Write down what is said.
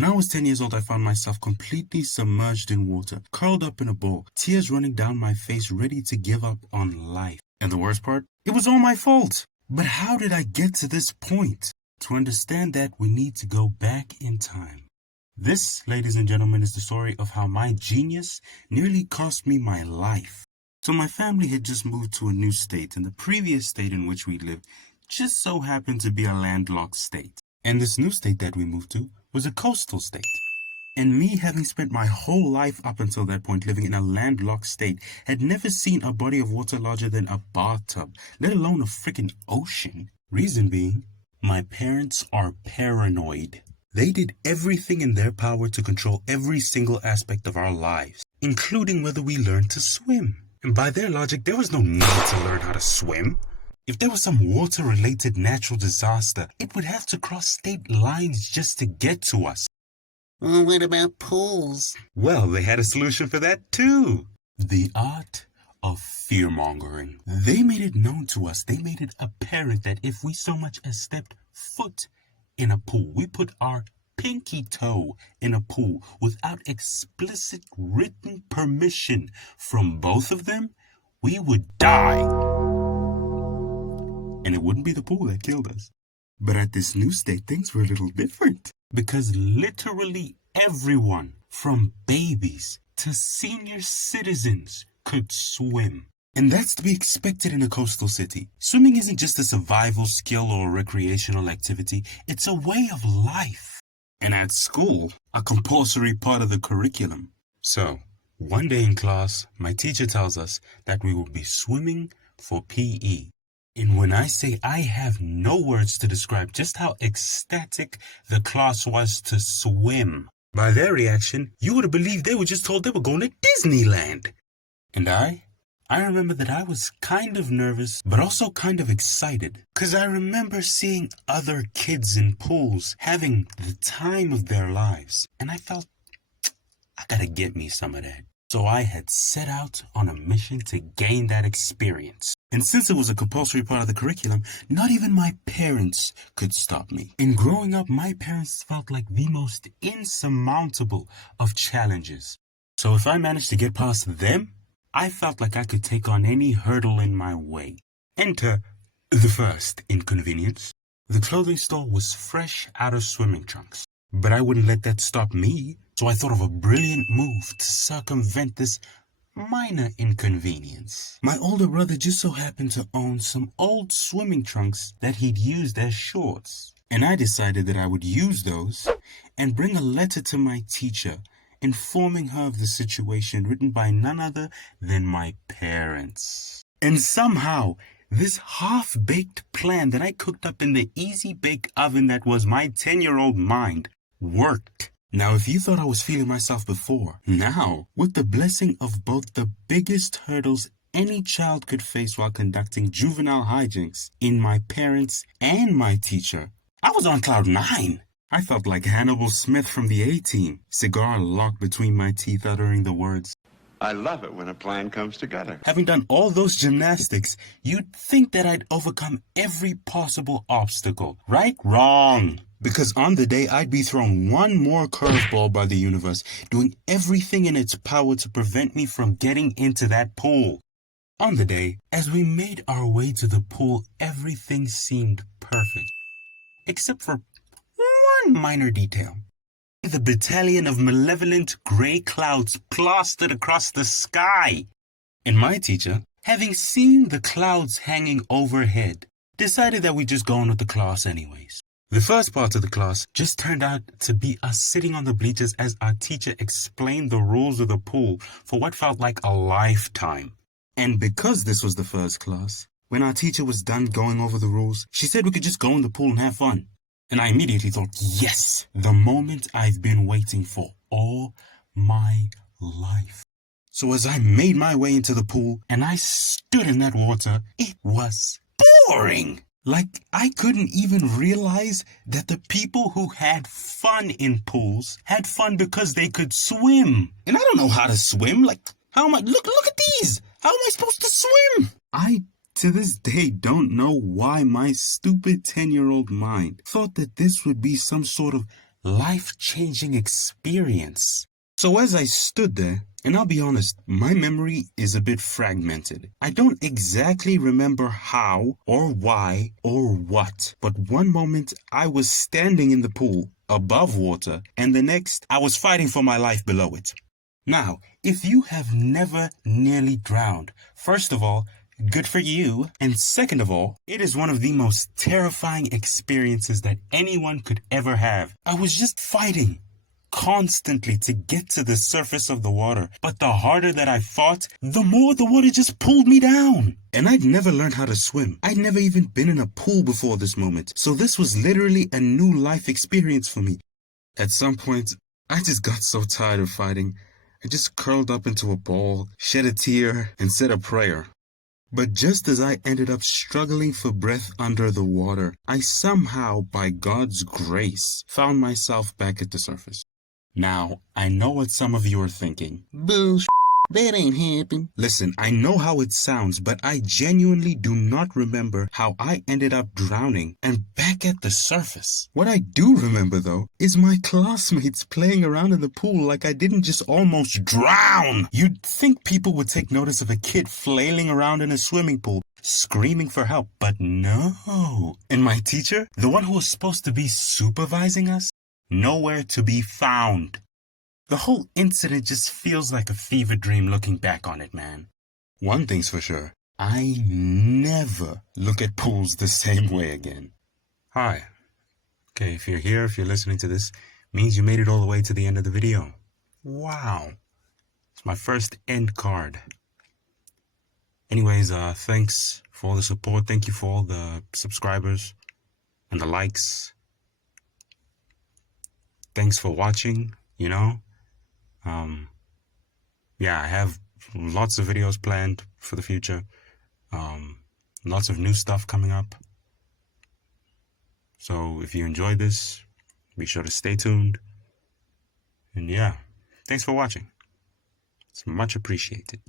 When I was 10 years old, I found myself completely submerged in water, curled up in a ball, tears running down my face, ready to give up on life. And the worst part? It was all my fault. But how did I get to this point? To understand that, we need to go back in time. This, ladies and gentlemen, is the story of how my genius nearly cost me my life. So my family had just moved to a new state, and the previous state in which we lived just so happened to be a landlocked state. And this new state that we moved to was a coastal state. And me, having spent my whole life up until that point living in a landlocked state, had never seen a body of water larger than a bathtub, let alone a freaking ocean. Reason being, my parents are paranoid. They did everything in their power to control every single aspect of our lives, including whether we learned to swim. And by their logic, there was no need to learn how to swim. If there was some water-related natural disaster, it would have to cross state lines just to get to us. Well, what about pools? Well, they had a solution for that too. The art of fear-mongering. They made it known to us, they made it apparent that if we so much as stepped foot in a pool, we put our pinky toe in a pool without explicit written permission from both of them, we would die. And it wouldn't be the pool that killed us. But at this new state, things were a little different. Because literally everyone, from babies to senior citizens, could swim. And that's to be expected in a coastal city. Swimming isn't just a survival skill or a recreational activity, it's a way of life. And at school, a compulsory part of the curriculum. So, one day in class, my teacher tells us that we will be swimming for PE. And when I say I have no words to describe just how ecstatic the class was to swim. By their reaction, you would have believed they were just told they were going to Disneyland. And I remember that I was kind of nervous, but also kind of excited. Because I remember seeing other kids in pools having the time of their lives. And I felt, I gotta get me some of that. So I had set out on a mission to gain that experience. And since it was a compulsory part of the curriculum, not even my parents could stop me. In growing up, my parents felt like the most insurmountable of challenges. So if I managed to get past them, I felt like I could take on any hurdle in my way. Enter the first inconvenience. The clothing store was fresh out of swimming trunks. But I wouldn't let that stop me, so I thought of a brilliant move to circumvent this minor inconvenience. My older brother just so happened to own some old swimming trunks that he'd used as shorts. And I decided that I would use those and bring a letter to my teacher informing her of the situation, written by none other than my parents. And somehow, this half-baked plan that I cooked up in the easy-bake oven that was my 10-year-old mind worked. Now, if you thought I was feeling myself before, now, with the blessing of both the biggest hurdles any child could face while conducting juvenile hijinks in my parents and my teacher, I was on cloud 9. I felt like Hannibal Smith from the A-Team, cigar locked between my teeth uttering the words, I love it when a plan comes together. Having done all those gymnastics, you'd think that I'd overcome every possible obstacle. Right? Wrong. Because on the day I'd be thrown one more curveball by the universe, doing everything in its power to prevent me from getting into that pool. On the day, as we made our way to the pool, everything seemed perfect. Except for one minor detail. The battalion of malevolent gray clouds plastered across the sky. And my teacher, having seen the clouds hanging overhead, decided that we'd just go on with the class anyways. The first part of the class just turned out to be us sitting on the bleachers as our teacher explained the rules of the pool for what felt like a lifetime. And because this was the first class, when our teacher was done going over the rules, she said we could just go in the pool and have fun. And I immediately thought, yes, the moment I've been waiting for all my life. So as I made my way into the pool and I stood in that water, it was boring. Like I couldn't even realize that the people who had fun in pools had fun because they could swim. And I don't know how to swim. Like, how am I? Look at these. How am I supposed to swim? I to this day don't know why my stupid 10-year-old mind thought that this would be some sort of life-changing experience. So as I stood there, and I'll be honest, my memory is a bit fragmented. I don't exactly remember how or why or what, but one moment I was standing in the pool above water, and the next I was fighting for my life below it. Now, if you have never nearly drowned, first of all, good for you. And second of all, it is one of the most terrifying experiences that anyone could ever have. I was just fighting constantly to get to the surface of the water. But the harder that I fought, the more the water just pulled me down. And I'd never learned how to swim. I'd never even been in a pool before this moment. So this was literally a new life experience for me. At some point, I just got so tired of fighting. I just curled up into a ball, shed a tear, and said a prayer. But just as I ended up struggling for breath under the water, I somehow, by God's grace, found myself back at the surface. Now, I know what some of you are thinking. Bullshit. That ain't happened. Listen, I know how it sounds, but I genuinely do not remember how I ended up drowning and back at the surface. What I do remember, though, is my classmates playing around in the pool like I didn't just almost drown. You'd think people would take notice of a kid flailing around in a swimming pool, screaming for help, but no. And my teacher, the one who was supposed to be supervising us, nowhere to be found. The whole incident just feels like a fever dream looking back on it, man. One thing's for sure, I never look at pools the same way again. Hi. Okay, if you're here, if you're listening to this, means you made it all the way to the end of the video. Wow. It's my first end card. Anyways, thanks for all the support. Thank you for all the subscribers and the likes. Thanks for watching, you know. Yeah, I have lots of videos planned for the future. Lots of new stuff coming up. So if you enjoyed this, be sure to stay tuned. And yeah, thanks for watching. It's much appreciated.